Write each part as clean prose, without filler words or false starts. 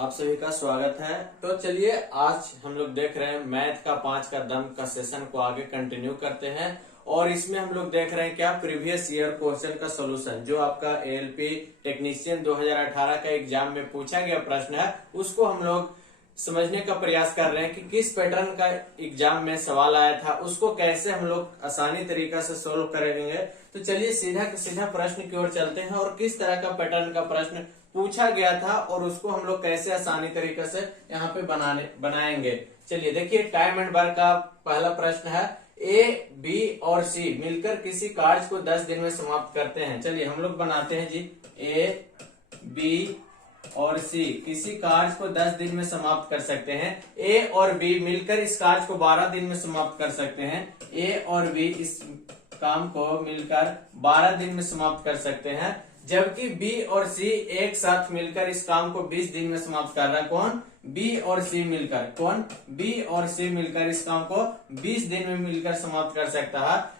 आप सभी का स्वागत है। तो चलिए आज हम लोग देख रहे हैं मैथ का 5 का दम का सेशन को आगे कंटिन्यू करते हैं। और इसमें हम लोग देख रहे हैं क्या प्रीवियस ईयर क्वेश्चन का सॉल्यूशन जो आपका एएलपी टेक्नीशियन 2018 का एग्जाम में पूछा गया प्रश्न है, उसको हम लोग समझने का प्रयास कर रहे हैं कि किस पैटर्न का एग्जाम में सवाल आया था, उसको कैसे हम लोग आसानी तरीका से सोल्व करेंगे। तो चलिए सीधा सीधा प्रश्न की ओर चलते हैं और किस तरह का पैटर्न का प्रश्न पूछा गया था और उसको हम लोग कैसे आसानी तरीके से यहाँ पे बनाएंगे। चलिए देखिए, टाइम एंड वर्क का पहला प्रश्न है, ए बी और सी मिलकर किसी कार्य को 10 दिन में समाप्त करते हैं। चलिए हम लोग बनाते हैं जी, ए बी और सी किसी कार्य को 10 दिन में समाप्त कर सकते हैं। ए और बी मिलकर इस कार्य को 12 दिन में समाप्त कर सकते हैं। ए और बी इस काम को मिलकर 12 दिन में समाप्त कर सकते हैं, जबकि बी और सी एक साथ मिलकर इस काम को 20 दिन में समाप्त कर रहा है। कौन? बी और सी मिलकर। कौन? बी और सी मिलकर इस काम को 20 दिन में मिलकर समाप्त कर सकता है।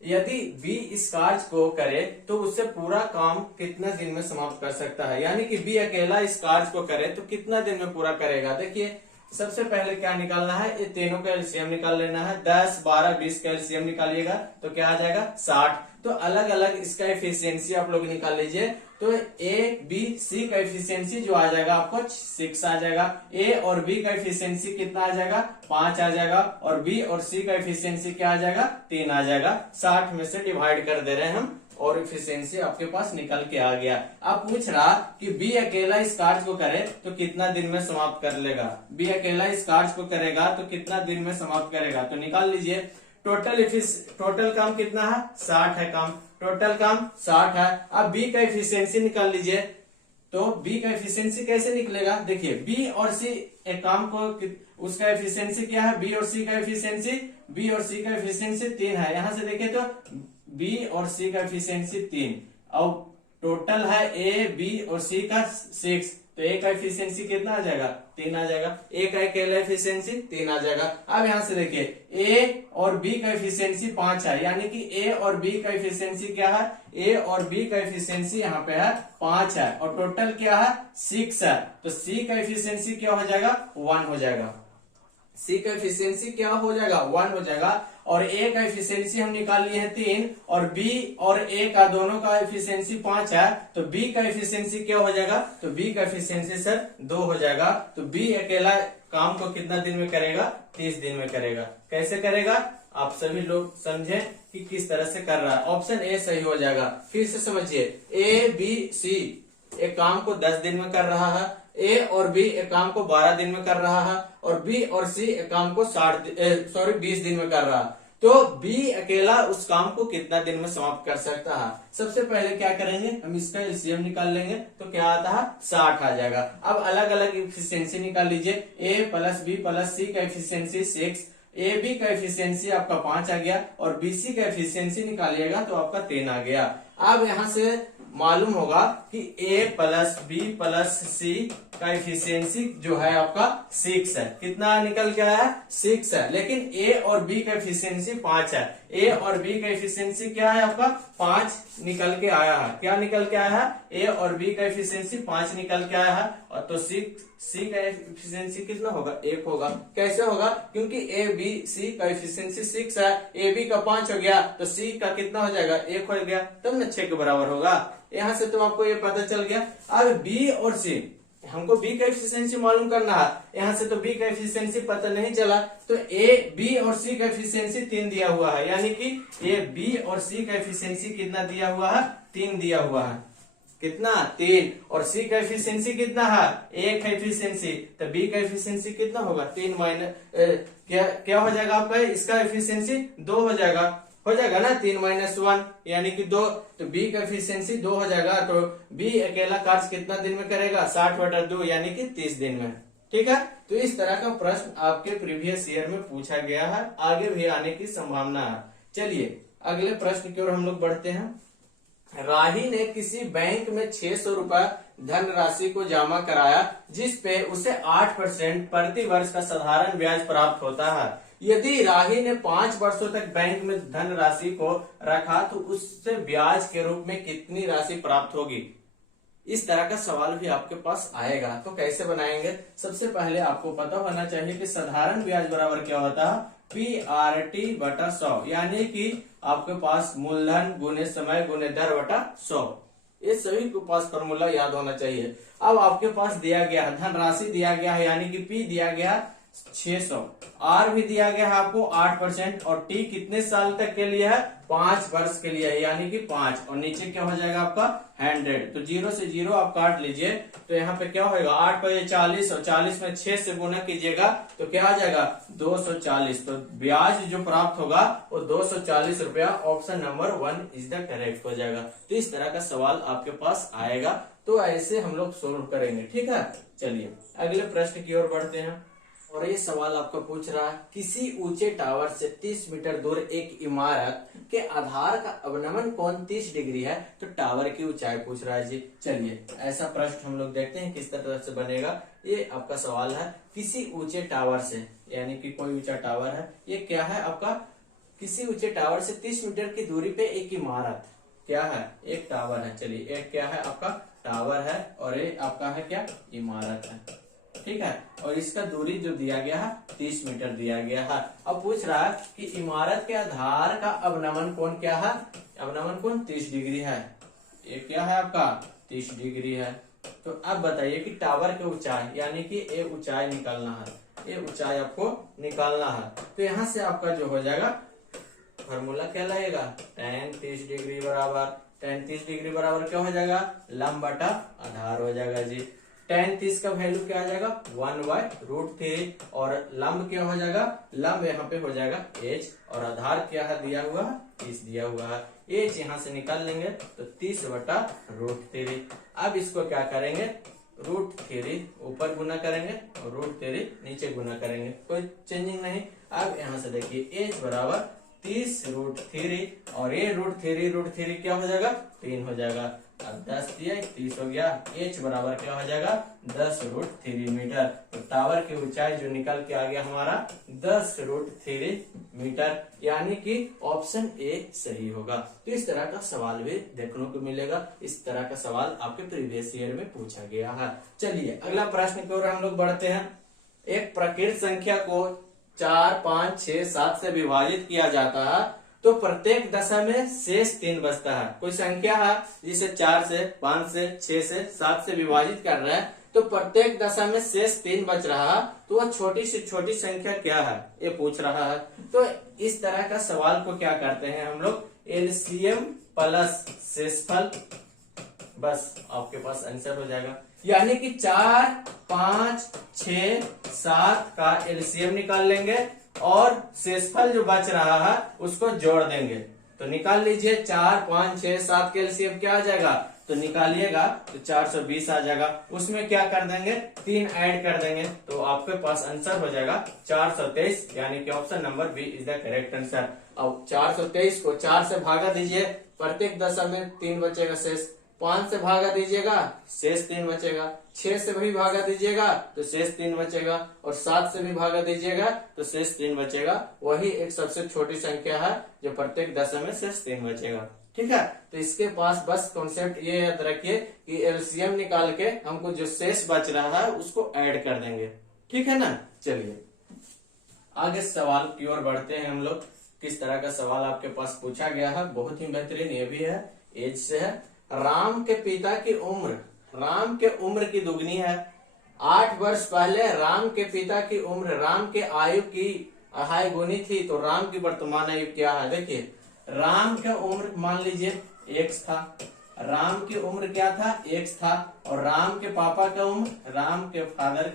यदि बी इस कार्य को करे तो उससे पूरा काम कितना दिन में समाप्त कर सकता है, यानी कि बी अकेला इस कार्य को करे तो कितना दिन में पूरा करेगा। देखिए सबसे पहले क्या निकालना है, ये तीनों का एलसीएम निकाल लेना है। 10, 12, 20 का एलसीएम निकालिएगा तो क्या आ जाएगा 60। तो अलग अलग इसका एफिशिएंसी आप लोग निकाल लीजिए। तो ए बी सी का एफिशिएंसी जो आ जाएगा आपको 6 आ जाएगा। ए और बी का एफिशिएंसी कितना आ जाएगा 5 आ जाएगा। और बी और सी का एफिशिएंसी क्या आ जाएगा 3 आ जाएगा। 60 में से डिवाइड कर दे रहे हैं हम और एफिशिएंसी आपके पास निकल के आ गया। अब पूछ रहा कि बी अकेला इस कार्य को करे तो कितना दिन में समाप्त कर लेगा। बी अकेला इस कार्य को करेगा तो कितना दिन में समाप्त करेगा, तो निकाल लीजिए। टोटल काम कितना है 60 है। काम टोटल काम 60 है। अब बी का एफिशिएंसी निकाल लीजिए। तो बी का एफिशिएंसी कैसे निकलेगा, देखिए बी और सी एक काम को उसका एफिशिएंसी क्या है, बी और सी का एफिशिएंसी 3 है। यहां से देखिए तो बी और सी का एफिशिएंसी 3 और टोटल है ए बी और सी का 6, तो ए का एफिशिएंसी कितना आ जाएगा 3 आ जाएगा। ए का अकेला एफिशिएंसी 3 आ जाएगा। अब यहां से देखिए ए और बी का एफिशिएंसी 5 है, यानी कि ए और बी का एफिशिएंसी क्या है, ए और बी का एफिशिएंसी यहाँ पे है 5 है और टोटल क्या है 6 है। तो सी का एफिशिएंसी क्या हो जाएगा 1 हो जाएगा। सी का एफिशिएंसी क्या हो जाएगा 1 हो जाएगा। और ए का एफिशिएंसी हम निकाल लिए हैं 3 और बी और ए का दोनों का एफिशिएंसी 5 है, तो बी का एफिशिएंसी क्या हो जाएगा, तो बी का एफिशिएंसी सर 2 हो जाएगा। तो बी अकेला काम को कितना दिन में करेगा 30 दिन में करेगा। कैसे करेगा आप सभी लोग समझे कि किस तरह से कर रहा है। ऑप्शन ए सही हो जाएगा। फिर से समझिए, ए बी सी एक काम को 10 दिन में कर रहा है, ए और बी एक काम को 12 दिन में कर रहा है और बी और सी एक काम को 20 दिन में कर रहा है। तो बी अकेला उस काम को कितना दिन में समाप्त कर सकता है। सबसे पहले क्या करेंगे, हम इसका एलसीएम निकाल लेंगे तो क्या आता है 60 आ जाएगा। अब अलग अलग एफिशिएंसी निकाल लीजिए। ए प्लस बी प्लस सी का एफिशिएंसी 6, ए बी का एफिशिएंसी आपका 5 आ गया और बी सी का एफिशिएंसी निकालिएगा तो आपका 3 आ गया। अब यहां से मालूम होगा कि ए प्लस बी प्लस सी का एफिशिएंसी जो है आपका 6 है। कितना निकल के आया 6 है, लेकिन ए और बी का एफिशिएंसी 5 है। ए और बी का एफिशिएंसी क्या है आपका 5 निकल के आया है। क्या निकल के आया है, ए और बी का एफिशिएंसी 5 निकल के आया है। और तो सी का एफिशिएंसी कितना होगा 1 होगा। कैसे होगा, क्योंकि ए बी सी का एफिशिएंसी 6 है, ए बी का 5 हो गया तो सी का कितना हो जाएगा 1 हो गया, तब न 6 के बराबर होगा। यहाँ से तो आपको ये पता चल गया। अब बी और सी, हमको बी का एफिशिएंसी मालूम करना है, यहाँ से तो बी का एफिशिएंसी पता नहीं चला। तो ए बी और सी का एफिशिएंसी 3 दिया हुआ है, यानी कि ए बी और सी का एफिशिएंसी कितना दिया हुआ है 3 दिया हुआ है। कितना 3। और सी का एफिशिएंसी कितना है 1 है एफिशिएंसी, तो बी का एफिशिएंसी कितना होगा 3 माइनस क्या हो जाएगा आपका, इसका एफिशिएंसी 2 हो जाएगा ना 3 - 1 यानी कि 2। तो बी का एफिशिएंसी 2 हो जाएगा। तो बी अकेला कार्य कितना दिन में करेगा 60/2 यानी कि 30 दिन में। ठीक है, तो इस तरह का प्रश्न आपके प्रीवियस ईयर में पूछा गया है, आगे भी आने की संभावना है। चलिए अगले प्रश्न की ओर हम लोग बढ़ते हैं। राही ने किसी बैंक में 600 रुपए धनराशि को जमा कराया, जिस पे उसे 8% प्रति वर्ष का साधारण ब्याज प्राप्त होता है। यदि राही ने 5 वर्षों तक बैंक में धनराशि को रखा तो उससे ब्याज के रूप में कितनी राशि प्राप्त होगी। इस तरह का सवाल भी आपके पास आएगा। तो कैसे बनाएंगे, सबसे पहले आपको पता होना चाहिए कि साधारण ब्याज बराबर क्या होता है, PRT बटा 100, यानी कि आपके पास मूलधन गुने समय गुने दर बटा 100। ये सभी के पास फॉर्मूला याद होना चाहिए। अब आपके पास दिया गया है धनराशि दिया गया है, यानी कि P दिया गया 600, R भी दिया गया है आपको 8% और T कितने साल तक के लिए है, 5 वर्ष के लिए है, यानी कि 5, और नीचे क्या हो जाएगा आपका 100। तो 0 से 0 आप काट लीजिए, तो यहाँ पे क्या होगा 8 पर 40 और 40 में 6 से गुना कीजिएगा तो क्या आ जाएगा 240। तो ब्याज जो प्राप्त होगा वो 240 रुपया, option number 1 is the correct हो जाएगा। तो इस तरह का सवाल आपके पास आएगा, तो ऐसे हम लोग सोल्व करेंगे। ठीक है, चलिए अगले प्रश्न की ओर बढ़ते हैं। और ये सवाल आपको पूछ रहा है, किसी ऊंचे टावर से 30 मीटर दूर एक इमारत के आधार का अवनमन कोण 30 डिग्री है, तो टावर की ऊंचाई पूछ रहा है जी। चलिए ऐसा प्रश्न हम लोग देखते हैं किस तरह से बनेगा। ये आपका सवाल है, किसी ऊंचे टावर से, यानी कि कोई ऊंचा टावर है, ये क्या है आपका, किसी ऊंचे टावर से 30 मीटर की दूरी पे एक इमारत क्या है, एक टावर है। चलिए एक क्या है आपका टावर है और ये आपका है क्या इमारत है। ठीक है, और इसका दूरी जो दिया गया है 30 मीटर दिया गया है। अब पूछ रहा है कि इमारत के आधार का अवनमन कोण क्या है, अवनमन कोण 30 डिग्री है। ये क्या है आपका 30 डिग्री है। तो अब बताइए कि टावर की ऊंचाई, यानी कि ये ऊंचाई निकालना है, ये ऊंचाई आपको निकालना है। तो यहाँ से आपका जो हो जाएगा फॉर्मूला क्या लगेगा, tan 30 डिग्री बराबर, tan 30 डिग्री बराबर क्या हो जाएगा, लंब बटा आधार हो जाएगा जी। tan 30 का वैल्यू क्या आ जाएगा 1/√3, और लंब क्या हो जाएगा, लंब यहाँ पे हो जाएगा h, और आधार क्या है दिया हुआ 30 दिया हुआ है। h यहाँ से निकाल लेंगे तो 30/√3। अब इसको क्या करेंगे, √3 ऊपर गुना करेंगे और √3 नीचे गुना करेंगे, कोई चेंजिंग नहीं। अब यहाँ से देखिए h बराबर 30√3, और ये √3 क्या हो जाएगा 3 हो जाएगा। अब 10 दिया 30 हो गया, h बराबर क्या हो जाएगा 10√3 मीटर। तो टावर की ऊंचाई जो निकल के आ गया हमारा 10√3 मीटर, यानी कि ऑप्शन ए सही होगा। तो इस तरह का सवाल भी देखने को मिलेगा, इस तरह का सवाल आपके प्रीवियस ईयर में पूछा गया है। चलिए अगला प्रश्न की ओर हम लोग बढ़ते हैं। एक प्रकृत संख्या को 4, 5, 6, 7 से विभाजित किया जाता है, तो प्रत्येक दशा में शेष 3 बचता है। कोई संख्या है जिसे 4 से 5 से 6 से 7 से विभाजित कर रहे हैं, तो प्रत्येक दशा में शेष 3 बच रहा है, तो वह छोटी से छोटी संख्या क्या है ये पूछ रहा है। तो इस तरह का सवाल को क्या करते हैं हम लोग, एलसीएम प्लस शेषफल, बस आपके पास आंसर हो जाएगा। यानी कि 4, 5, 6, 7 का एलसीएम निकाल लेंगे और शेषफल जो बच रहा है उसको जोड़ देंगे। तो निकाल लीजिए 4, 5, 6, 7 के एलसीएम क्या आ जाएगा, तो निकालिएगा तो 420 आ जाएगा। उसमें क्या कर देंगे 3 ऐड कर देंगे, तो आपके पास आंसर हो जाएगा 423, यानी कि option number B is the correct answer. अब 423 को 4 से भागा दीजिए, प्रत्येक दशा में 3 बचेगा शेष। 5 से भागा दीजिएगा शेष 3 बचेगा, 6 से भी भागा दीजिएगा तो शेष 3 बचेगा, और 7 से भी भागा दीजिएगा तो शेष 3 बचेगा। वही एक सबसे छोटी संख्या है जो प्रत्येक दशा में शेष 3 बचेगा। ठीक है, तो इसके पास बस कॉन्सेप्ट ये याद रखिए कि एलसीएम निकाल के हमको जो शेष बच रहा है उसको ऐड कर देंगे। ठीक है ना, चलिए आगे सवाल की ओर बढ़ते हैं हम लोग। किस तरह का सवाल आपके पास पूछा गया है, बहुत ही बेहतरीन ये भी है, एज से है। राम के पिता की उम्र, राम के उम्र की दुगनी है। 8 वर्ष पहले राम के पिता की उम्र राम के आयु की 2.5 गुनी थी, तो राम की वर्तमान आयु क्या है। देखिए राम का उम्र मान लीजिए x था, राम की उम्र क्या था x था, और राम के पापा का उम्र, राम के फादर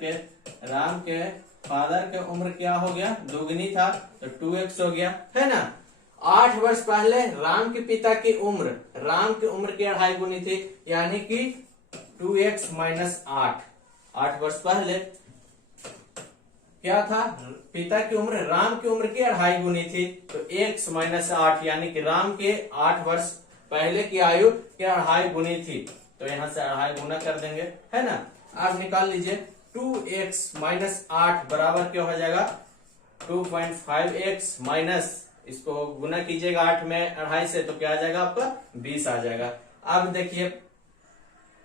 के उम्र क्या हो गया दुगनी था, तो 2x हो गया, है ना। 8 वर्ष पहले राम के पिता की उम्र, राम की उम्र की 2.5 गुनी थी, यानी कि 2x - 8। 8 वर्ष पहले क्या था, पिता की उम्र राम की उम्र की 2.5 गुनी थी, तो x - 8, यानी कि राम के 8 वर्ष पहले की आयु की 2.5 गुनी थी, तो यहाँ से 2.5 गुना कर देंगे, है ना। आप निकाल लीजिए 2x - 8 बराबर क्या हो जाएगा 2.5x माइनस, इसको गुना कीजिएगा 8 में 2.5 से, तो क्या आ जाएगा आपका 20 आ जाएगा। अब देखिए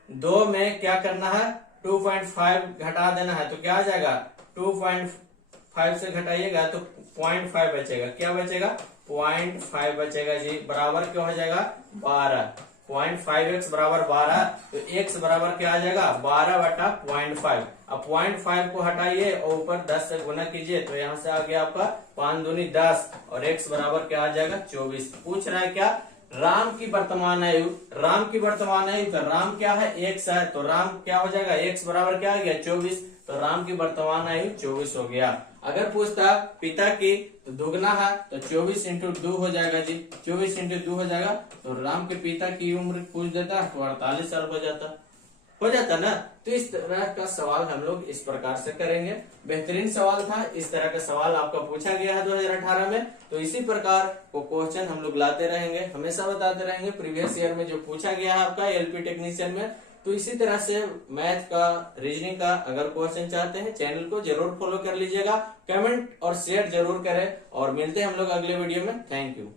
2 में क्या करना है, 2.5 घटा देना है, तो क्या आ जाएगा 2.5 से घटाइएगा तो 0.5 बचेगा। क्या बचेगा, 0.5 बचेगा जी। बराबर क्या हो जाएगा 12। 0.5x बराबर 12, तो x बराबर क्या आ जाएगा 12/0.5। अब 0.5 को हटाइए और ऊपर 10 से गुना कीजिए, तो यहाँ से आ गया आपका 5 दूनी 10 और x बराबर क्या आ जाएगा 24। पूछ रहा है क्या, राम की वर्तमान आयु। राम की वर्तमान आयु, तो राम क्या है x है, तो राम क्या हो जाएगा x बराबर क्या आ गया 24, तो राम की वर्तमान आयु 24 हो गया। अगर पूछता पिता की, तो दुगना है, तो 24 इंटू 2 हो जाएगा जी। 24 इंटू 2 हो जाएगा, तो राम के पिता की उम्र पूछ देता तो 48 साल हो जाता ना। तो इस तरह का सवाल हम लोग इस प्रकार से करेंगे। बेहतरीन सवाल था, इस तरह का सवाल आपका पूछा गया है 2018 में। तो इसी प्रकार को क्वेश्चन हम लोग लाते रहेंगे, हमेशा बताते रहेंगे। प्रीवियस ईयर में जो पूछा गया है आपका एलपी टेक्नीशियन में, तो इसी तरह से मैथ का, रीजनिंग का अगर क्वेश्चन चाहते हैं, चैनल को जरूर फॉलो कर लीजिएगा, कमेंट और शेयर जरूर करें, और मिलते हैं हम लोग अगले वीडियो में। Thank you.